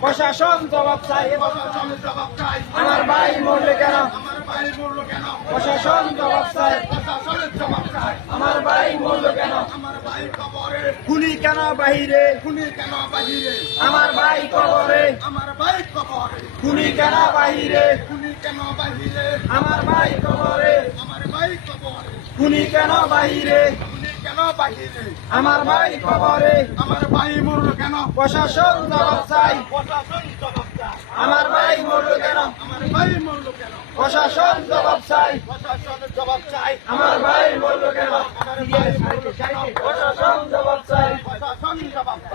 প্রশাসন জবাব চাই আমার ভাই মরলে কেন? আমার ভাই মরল কেন? প্রশাসন জবাব চাই আমার ভাই মরলো কেন? আমার ভাই কবরে খুনি কেন বাহিরে? খুনি কেন বাহিরে? আমার ভাই কবরে আমার ভাই কবরে খুনি কেন বাহিরে? খুনি কেন বাহিরে? আমার ভাই কবরে আমার ভাই কবরে খুনি কেন বাহিরে? খুনি কেন বাহিরে? আমার ভাই কবরে আমার ভাই মরল কেন? প্রশাসন জবাব চাই। প্রশাসন জবাব আমার ভাই মরলো কেন? আমার ভাই মরল কেন? প্রশাসন জবাব চাই। প্রশাসন জবাব চাই। আমার ভাই মরলো কেন?